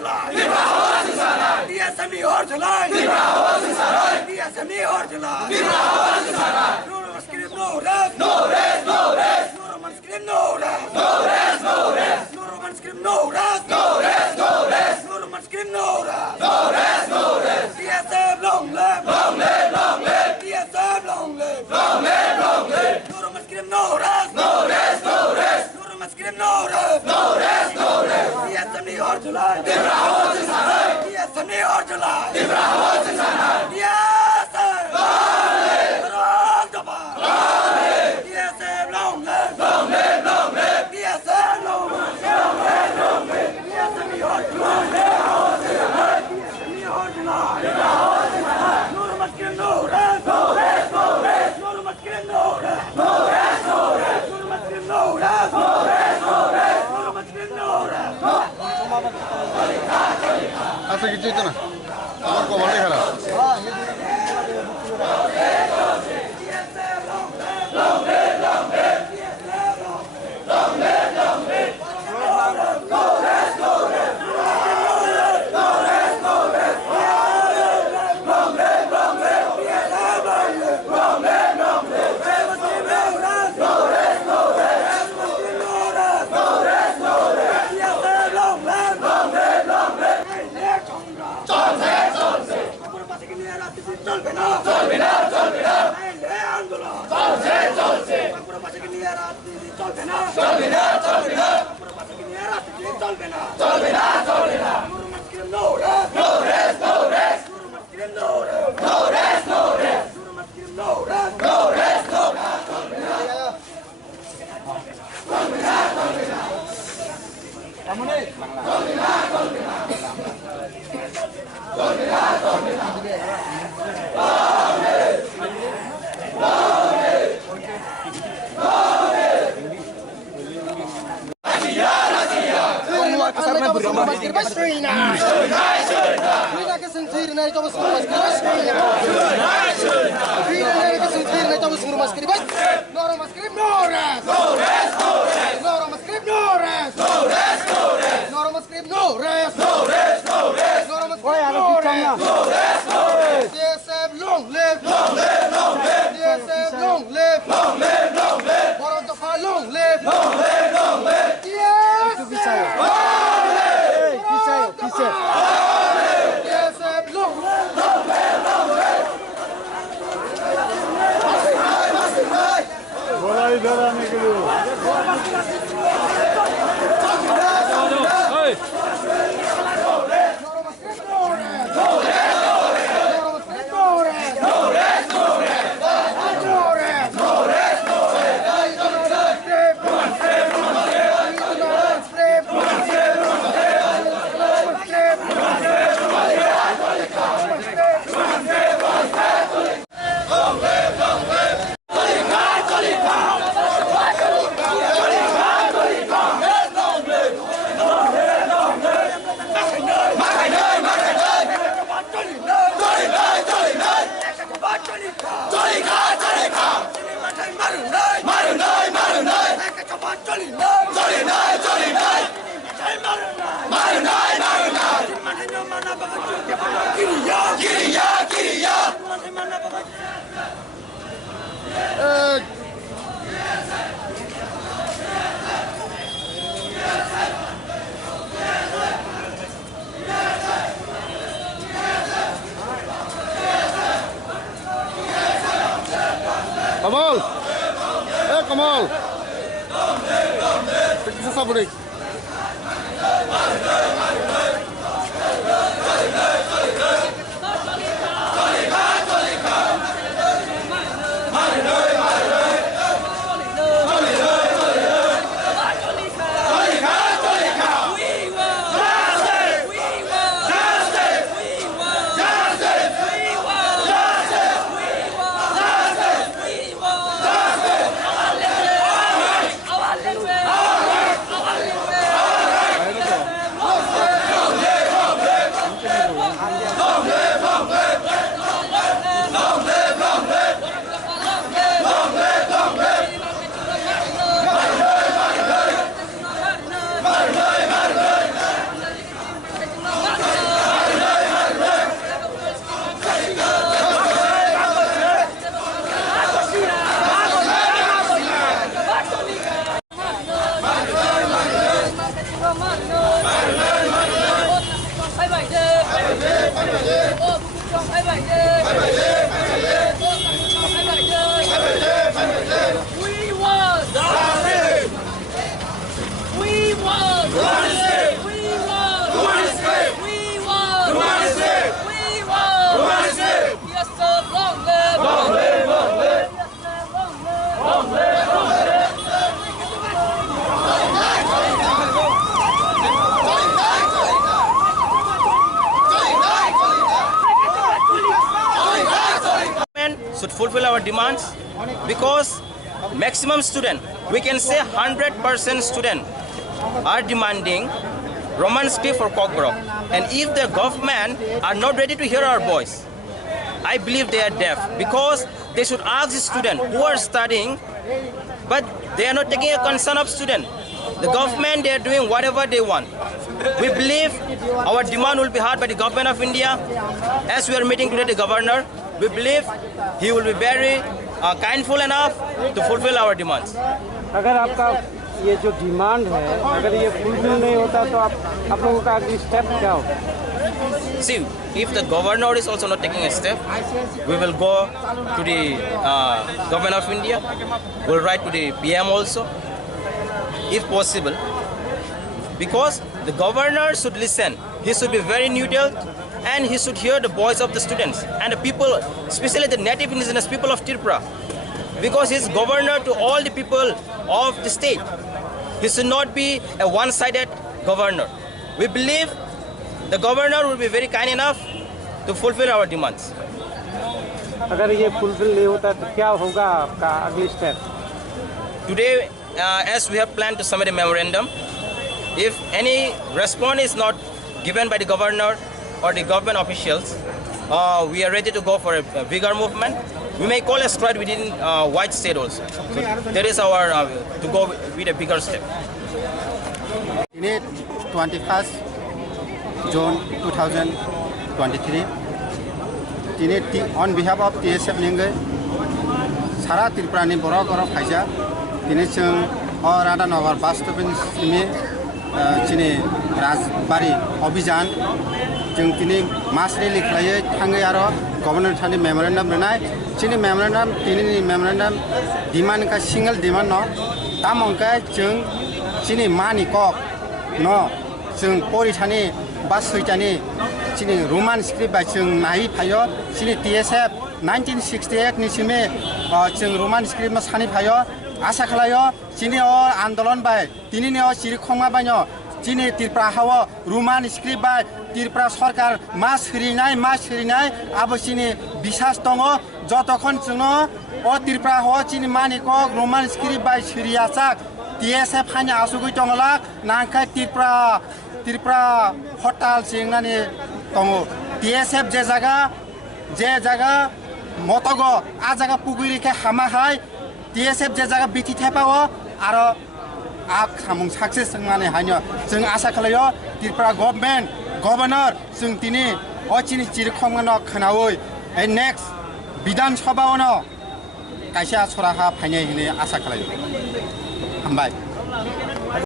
July! DSME or July! DSME or July! No scream, no rest! No rest, no rest! No Roman scream, no rest! No rest, no rest! No Roman scream, no rest! No rest, no rest! No Roman scream, no rest! No rest, no rest! DSM long live! Long live, long live! DSM long live! Long live, long live! No Roman scream, no rest! No rest, no rest! No Roman scream, no rest! No rest, no rest! DSME or July! DSME or July! DSM! DSM long live! Long live, long live! DSM long live! Long live, long live! DSME or July! DSME or July! No Roman scream, no rest! No rest, no rest! No Roman scream, no rest! No rest, no rest! No Roman scream, no rest! No rest, no rest! No Roman scream, no rest! আচ্ছা কিছু হইতো না আমার কমান্ডে খারাপ চলবে না চলবে না চলবে না এই আন্দোলন চলছে চলছে পুরো পাশে নিয়ে রাজনীতি চলবে না চলবে না চলবে না পুরো পাশে নিয়ে রাজনীতি চলবে না চলবে না চলবে না no rest no rest no rest no rest no rest no rest no rest no rest no চলবে না চলবে না চলবে না আমনে চলবে না চলবে না চলবে না চলবে না Kamal! Kamal! Kita sabrik. should fulfill our demands, because maximum student, we can say 100% student are demanding Roman script for Cockbrook. And if the government are not ready to hear our voice, I believe they are deaf, because they should ask the students who are studying, but they are not taking a concern of student. The government, they are doing whatever they want. We believe our demand will be heard by the government of India. As we are meeting today the governor, we believe he will be very kindful enough to fulfill our demands. अगर आपका ये जो demand है, अगर ये fulfil नहीं होता तो आप लोगों का अगली स्टेप क्या होगा? See, if the governor is also not taking a step, we will go to the government of India. We'll write to the PM also, if possible, because the governor should listen. He should be very neutral, and he should hear the voice of the students and the people, especially the native indigenous people of Tripura, because he is governor to all the people of the state. He should not be a one-sided governor. We believe the governor will be very kind enough to fulfill our demands. अगर ये fulfil नहीं होता तो क्या होगा आपका अगली step? Today, as we have planned to submit a memorandum, if any response is not given by the governor or the government officials, we are ready to go for a bigger movement. We may call a strike within White State also. So that is our to go with a bigger step. In 21st June 2023, on behalf of TSF Ningai, Sara Tripurani Borok or Kaja, Tinechung or Radanagar Bastopin Simi, Chini Razbari, Obijan, Junkini, Masri Liklaye, Tangayaro, Governor Tani Memorandum Renai, Chini Memorandum, Tini Memorandum, demand a single demand no, Tamonka, Jung, Chini Mani Kok, no, Jung Poritani, Basutani, Chini Roman script by Jung Nahi Payo, Chini TSF 1968 Nishime, Jung Roman script Masani Payo, Asakalayo, Chini or Andolon by Tinino Sirikoma Banyo, Chini Tirpra Hawa, Roman script by Tirpra Sorkar, Mas Hirinai, Abosini, Bisas Tongo, Jotokon Suno, or Tirpra Ho, Chini Maniko, Roman script by Shiriasak, TSF Hanya Asugu Tongolak, Nanka Tirpra Hotel Singani Tongo, TSF Jezaga, Motogo, Azaga Pugurika Hamahai, TSF Jezaga Biti Tepawa, Aro Among success and money Hanyo, Sung Asakalayo, Tirpra Governor, Sung Tini, Ochini Chirikomano Kanawoi, and next Bidan Sobaono, Kasha Soraha Panya Asakalayo. Bye.